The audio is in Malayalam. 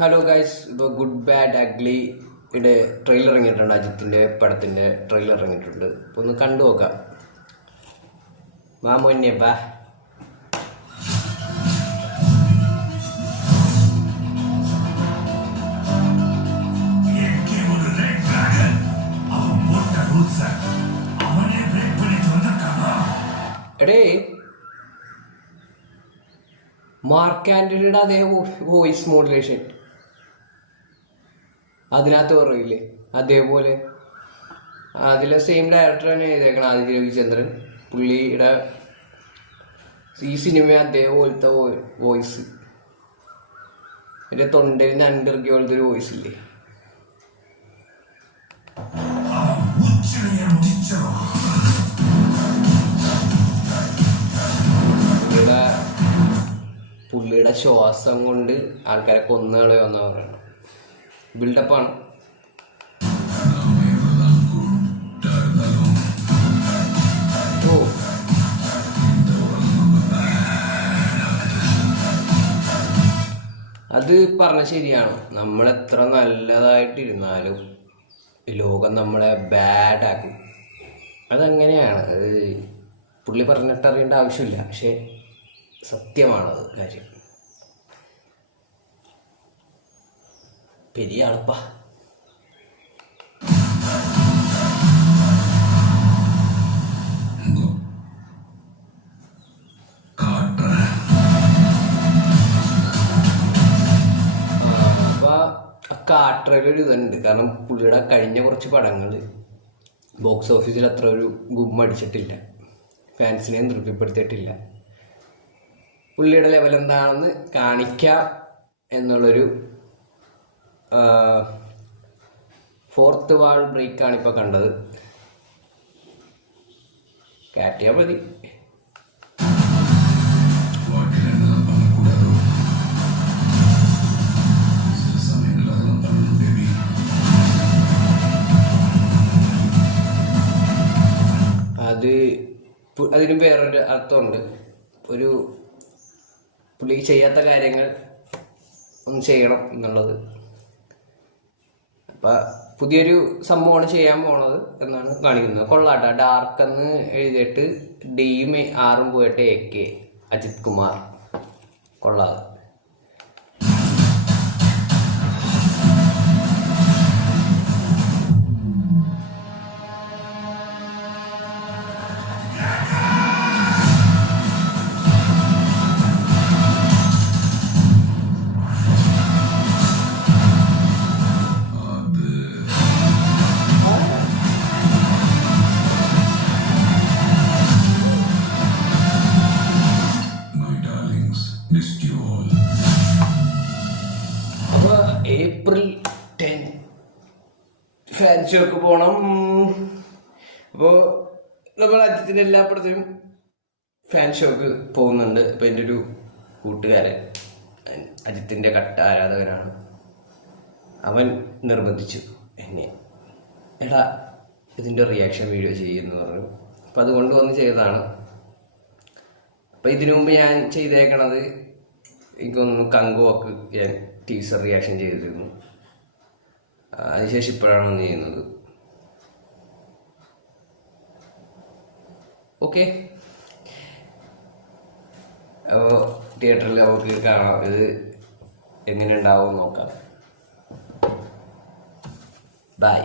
ഹലോ ഗൈസ്, ഇപ്പോൾ ഗുഡ് ബാഡ് അഗ്ലി യുടെ ട്രെയിലർ ഇറങ്ങിയിട്ടുണ്ട്. അജിത്തിൻ്റെ പടത്തിൻ്റെ ട്രെയിലർ ഇറങ്ങിയിട്ടുണ്ട്. അപ്പോൾ ഒന്ന് കണ്ടു നോക്കാം. മാമോന്നെ ബാ. എടേ, മാർക്ക് ആൻ്റണിയുടെ അതേ വോയിസ് മോഡുലേഷൻ അതിനകത്ത് പറയില്ലേ, അതേപോലെ അതിലെ സെയിം ഡയറക്ടർ തന്നെ എഴുതേക്കണം, ആദിത്യ രവിചന്ദ്രൻ. പുള്ളിയുടെ ഈ സിനിമ അതേപോലത്തെ വോയിസ്, എൻ്റെ തൊണ്ടയിൽ നണ്ടിറക്കിയ പോലത്തെ ഒരു വോയിസ് ഇല്ലേ. പുള്ളിയുടെ ശ്വാസം കൊണ്ട് ആൾക്കാരെ കൊന്നുകളയുമെന്നാണ് പറയുന്നത്. ബിൽഡപ്പാണ്. ഓ, അത് പറഞ്ഞ ശരിയാണ്. നമ്മളെത്ര നല്ലതായിട്ടിരുന്നാലും ലോകം നമ്മളെ ബാഡാക്കും. അതങ്ങനെയാണ്. അത് പുള്ളി പറഞ്ഞിട്ടറിയേണ്ട ആവശ്യമില്ല, പക്ഷെ സത്യമാണത് കാര്യം. പെരിയ ആളപ്പാ. കാട്ടറൊരു ഇതുണ്ട്. കാരണം പുള്ളിയുടെ കഴിഞ്ഞ കുറച്ച് പടങ്ങൾ ബോക്സ് ഓഫീസിൽ അത്ര ഒരു ഗുമ്മടിച്ചിട്ടില്ല, ഫാൻസിനെ തൃപ്തിപ്പെടുത്തിയിട്ടില്ല. പുള്ളിയുടെ ലെവൽ എന്താണെന്ന് കാണിക്കാം എന്നുള്ളൊരു ഫോർത്ത് വാൾ ബ്രേക്കാണ് ഇപ്പോൾ കണ്ടത്. കാട്ടിയാൽ മതി. അതിനും വേറൊരു അർത്ഥമുണ്ട്. ഒരു പുള്ളി ചെയ്യാത്ത കാര്യങ്ങൾ ഒന്ന് ചെയ്യണം എന്നുള്ളത്. അപ്പം പുതിയൊരു സംഭവമാണ് ചെയ്യാൻ പോണത് എന്നാണ് കാണിക്കുന്നത്. കൊള്ളാട്ട. ഡാർക്ക് എന്ന് എഴുതിയിട്ട് ഡിയും ആറും പോയിട്ട് AK അജിത് കുമാർ. കൊള്ളാതെ. അപ്പോൾ April 10 ഫാൻ ഷോക്ക് പോകണം. അപ്പോൾ നമ്മൾ അജിത്തിൻ്റെ എല്ലാ പടത്തിനും ഫാൻ ഷോക്ക് പോകുന്നുണ്ട്. അപ്പോൾ എൻ്റെ ഒരു കൂട്ടുകാരൻ അജിത്തിൻ്റെ കട്ട ആരാധകനാണ്. അവൻ നിർബന്ധിച്ചു എന്നെ, എടാ ഇതിൻ്റെ റിയാക്ഷൻ വീഡിയോ ചെയ്യുമെന്ന് പറഞ്ഞു. അപ്പോൾ അതുകൊണ്ട് വന്ന് ചെയ്തതാണ്. അപ്പോൾ ഇതിനു മുമ്പ് ഞാൻ ചെയ്തേക്കണത് എനിക്കൊന്ന് കങ്കുവക്ക് ഞാൻ ടീസർ റിയാക്ഷൻ ചെയ്തിരുന്നു. അതിനുശേഷം ഇപ്പോഴാണ് ഒന്ന് ചെയ്യുന്നത്. ഓക്കെ, അപ്പോൾ തിയേറ്ററിൽ നമുക്ക് കാണാം. ഇത് എങ്ങനെ ഉണ്ടാവും നോക്കാം. ബൈ.